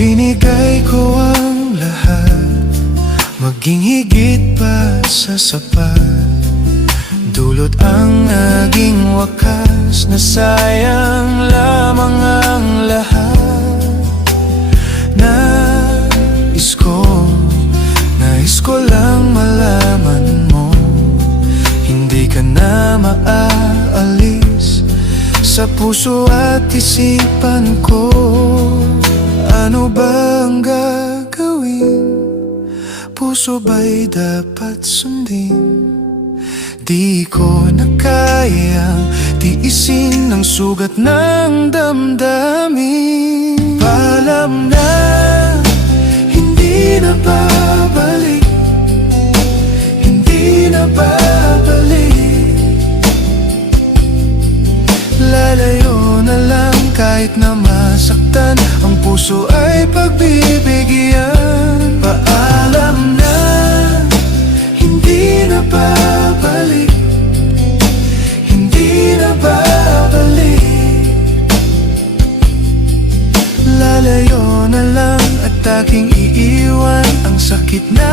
Binigay ko ang lahat, maging higit pa sa sapat. Dulot ang naging wakas, na sayang lamang ang lahat. Nais ko lang malaman mo, hindi ka na maaalis sa puso at isipan ko. Ano ba ang gagawin? Puso ba'y dapat sundin? Di ko na kayang tiisin ang sugat ng damdamin. Paalam na, hindi na babalik, hindi na babalik. Lalayo na lang kahit na masaktan, ang puso ay pagbibigyan. Paalam na, hindi na babalik, hindi na babalik. Lalayo na lang at aking iiwan ang sakit na